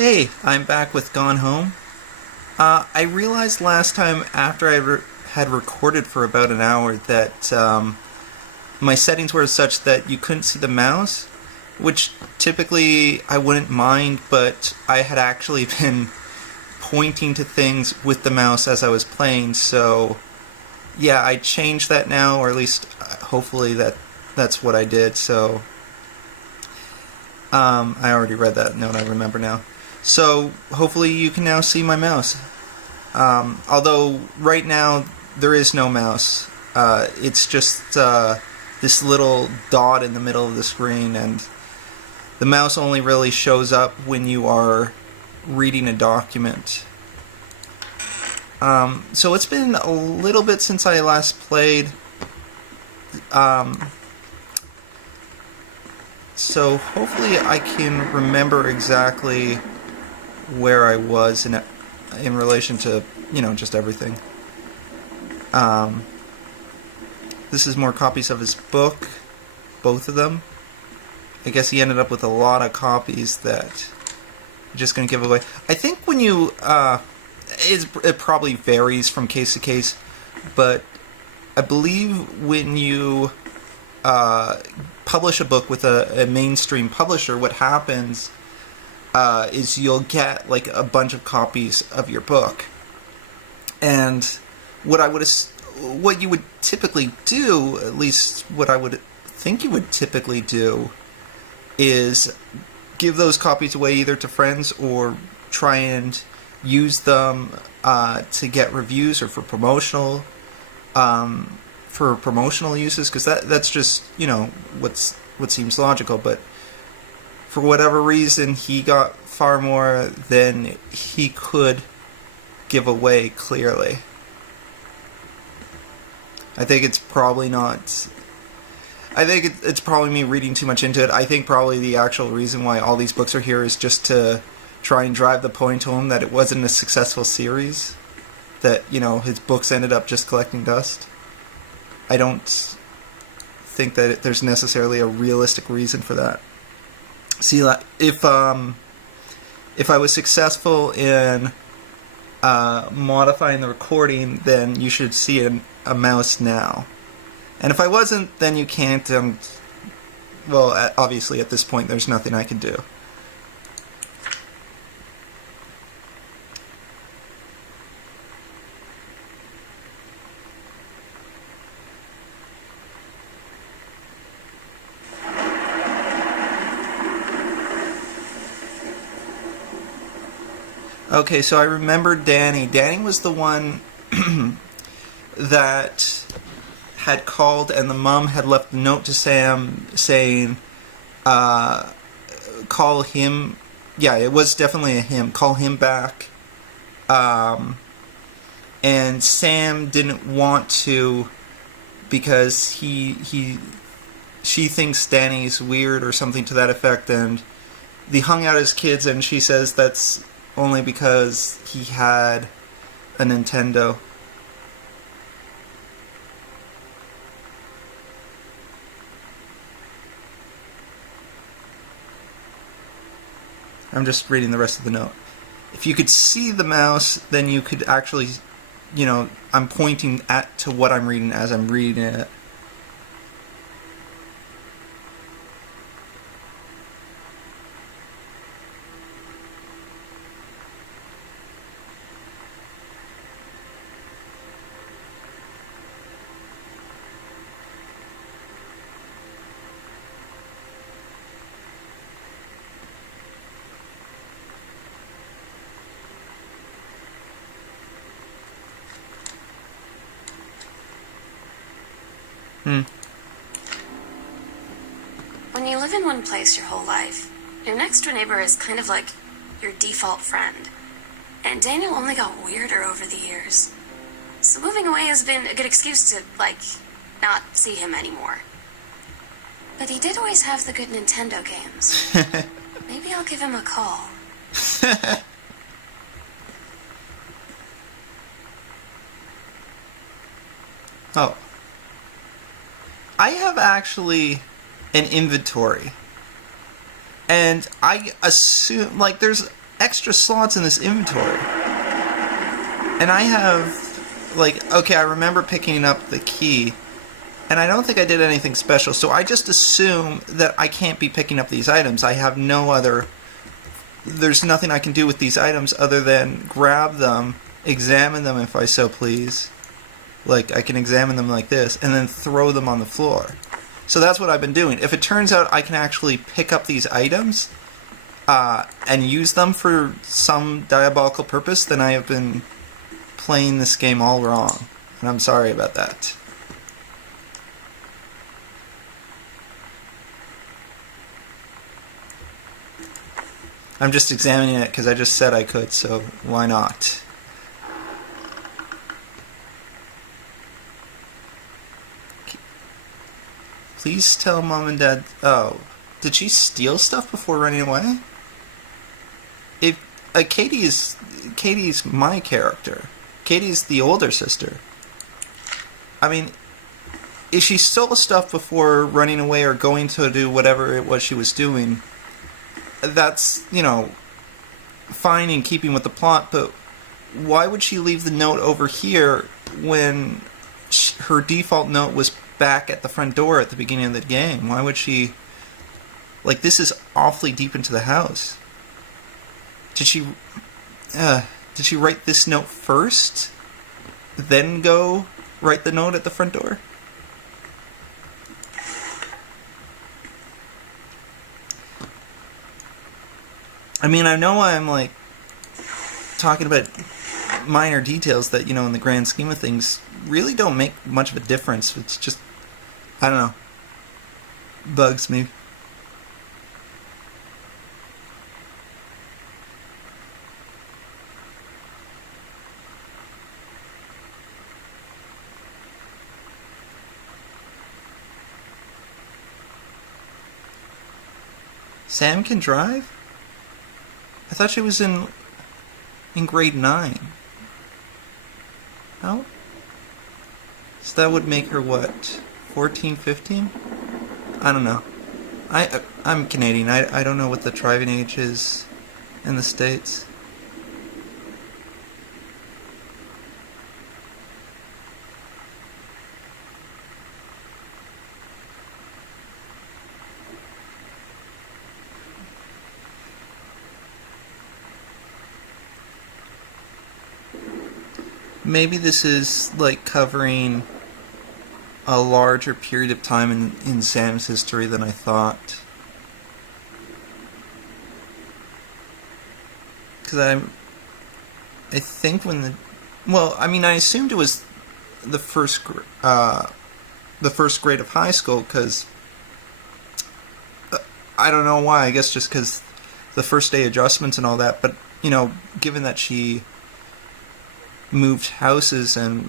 Hey, I'm back with Gone Home. I realized last time after I had recorded for about an hour that my settings were such that you couldn't see the mouse, which typically I wouldn't mind, but I had actually been pointing to things with the mouse as I was playing, so yeah, I changed that now, or at least hopefully that's what I did, so I already read that note, I remember now. So hopefully you can now see my mouse. Although right now there is no mouse. It's just this little dot in the middle of the screen, and the mouse only really shows up when you are reading a document. So it's been a little bit since I last played. So hopefully I can remember exactly where I was in relation to, just everything. This is more copies of his book, both of them. I guess he ended up with a lot of copies that I'm just going to give away. I think when you, it probably varies from case to case, but I believe when you publish a book with a mainstream publisher, what happens is you'll get like a bunch of copies of your book, and what you would typically do, at least what I would think you would typically do, is give those copies away either to friends or try and use them to get reviews or for promotional uses, because that's just what seems logical. But for whatever reason, he got far more than he could give away, clearly. I think it's probably not... I think it's probably me reading too much into it. I think probably the actual reason why all these books are here is just to try and drive the point home that it wasn't a successful series. That, his books ended up just collecting dust. I don't think that there's necessarily a realistic reason for that. See, if I was successful in modifying the recording, then you should see a mouse now. And if I wasn't, then you can't. Well, obviously at this point there's nothing I can do. Okay, so I remember Danny. Danny was the one that had called, and the mom had left a note to Sam saying, call him. Yeah, it was definitely a him. Call him back. And Sam didn't want to because she thinks Danny's weird or something to that effect, and they hung out as kids, and she says that's only because he had a Nintendo. I'm just reading the rest of the note. If you could see the mouse, then you could actually, I'm pointing to what I'm reading as I'm reading it. When you live in one place your whole life, your next door neighbor is kind of like your default friend. And Daniel only got weirder over the years. So moving away has been a good excuse to, not see him anymore. But he did always have the good Nintendo games. Maybe I'll give him a call. Oh. I have actually an inventory. And I assume, there's extra slots in this inventory. And I have, like, okay, I remember picking up the key, and I don't think I did anything special, so I just assume that I can't be picking up these items. I have no other... There's nothing I can do with these items other than grab them, examine them if I so please. Like, I can examine them like this, and then throw them on the floor. So that's what I've been doing. If it turns out I can actually pick up these items and use them for some diabolical purpose, then I have been playing this game all wrong. And I'm sorry about that. I'm just examining it because I just said I could, so why not? Please tell Mom and Dad... Oh, did she steal stuff before running away? If Katie's my character. Katie's the older sister. I mean, if she stole stuff before running away or going to do whatever it was she was doing, that's, you know, fine in keeping with the plot, but why would she leave the note over here when her default note was back at the front door at the beginning of the game? Why would she... Like, this is awfully deep into the house. Did she write this note first, then go write the note at the front door? I mean, I know I'm, like, talking about minor details that, you know, in the grand scheme of things, really don't make much of a difference. It's just, I don't know, bugs me. Sam can drive? I thought she was in grade 9. Oh? So that would make her what? 14, 15? I don't know. I'm Canadian. I don't know what the driving age is in the States. Maybe this is, like, covering a larger period of time in Sam's history than I thought. Because I think when the... Well, I mean, I assumed it was the first grade of high school, because... I don't know why, I guess just because the first day adjustments and all that, but, you know, given that she moved houses and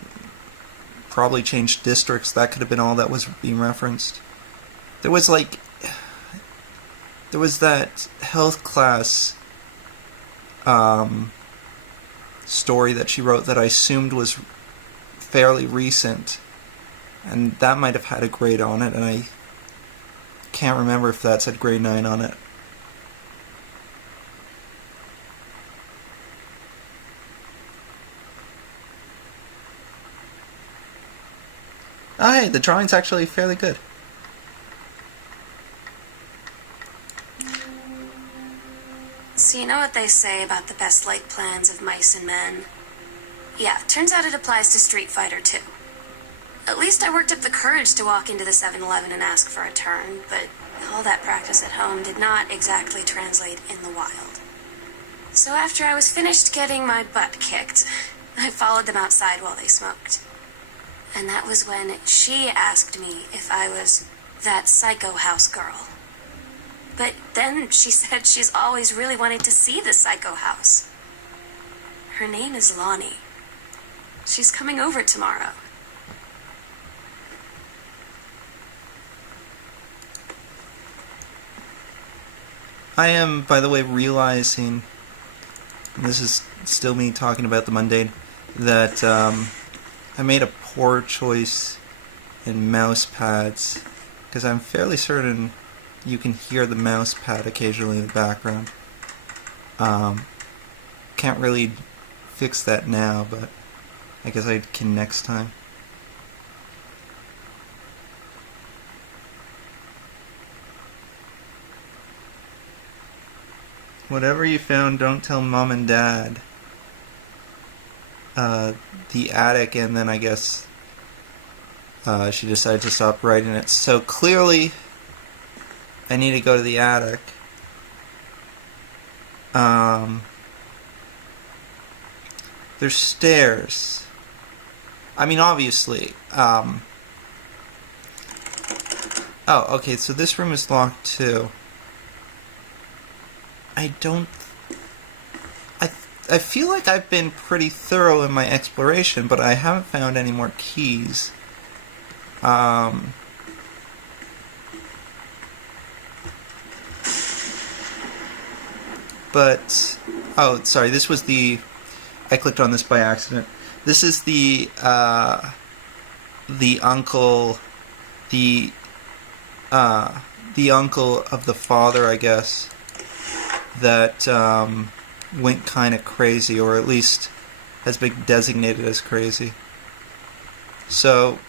probably changed districts, that could have been all that was being referenced. There was that health class story that she wrote that I assumed was fairly recent, and that might have had a grade on it, and I can't remember if that said grade 9 on it. Oh, hey, the drawing's actually fairly good. So you know what they say about the best laid plans of mice and men? Yeah, turns out it applies to Street Fighter too. At least I worked up the courage to walk into the 7-Eleven and ask for a turn, but all that practice at home did not exactly translate in the wild. So after I was finished getting my butt kicked, I followed them outside while they smoked. And that was when she asked me if I was that psycho house girl. But then she said she's always really wanted to see the psycho house. Her name is Lonnie. She's coming over tomorrow. I am, by the way, realizing, and this is still me talking about the mundane, that I made a poor choice in mouse pads, because I'm fairly certain you can hear the mouse pad occasionally in the background. can't really fix that now, but I guess I can next time. Whatever you found, don't tell Mom and Dad. The attic, and then I guess she decided to stop writing it. So clearly, I need to go to the attic. There's stairs. I mean, obviously. Oh, okay, so this room is locked too. I feel like I've been pretty thorough in my exploration, but I haven't found any more keys. But, oh, sorry, this was I clicked on this by accident. This is the uncle, the uncle of the father, I guess, that, went kind of crazy, or at least has been designated as crazy. So,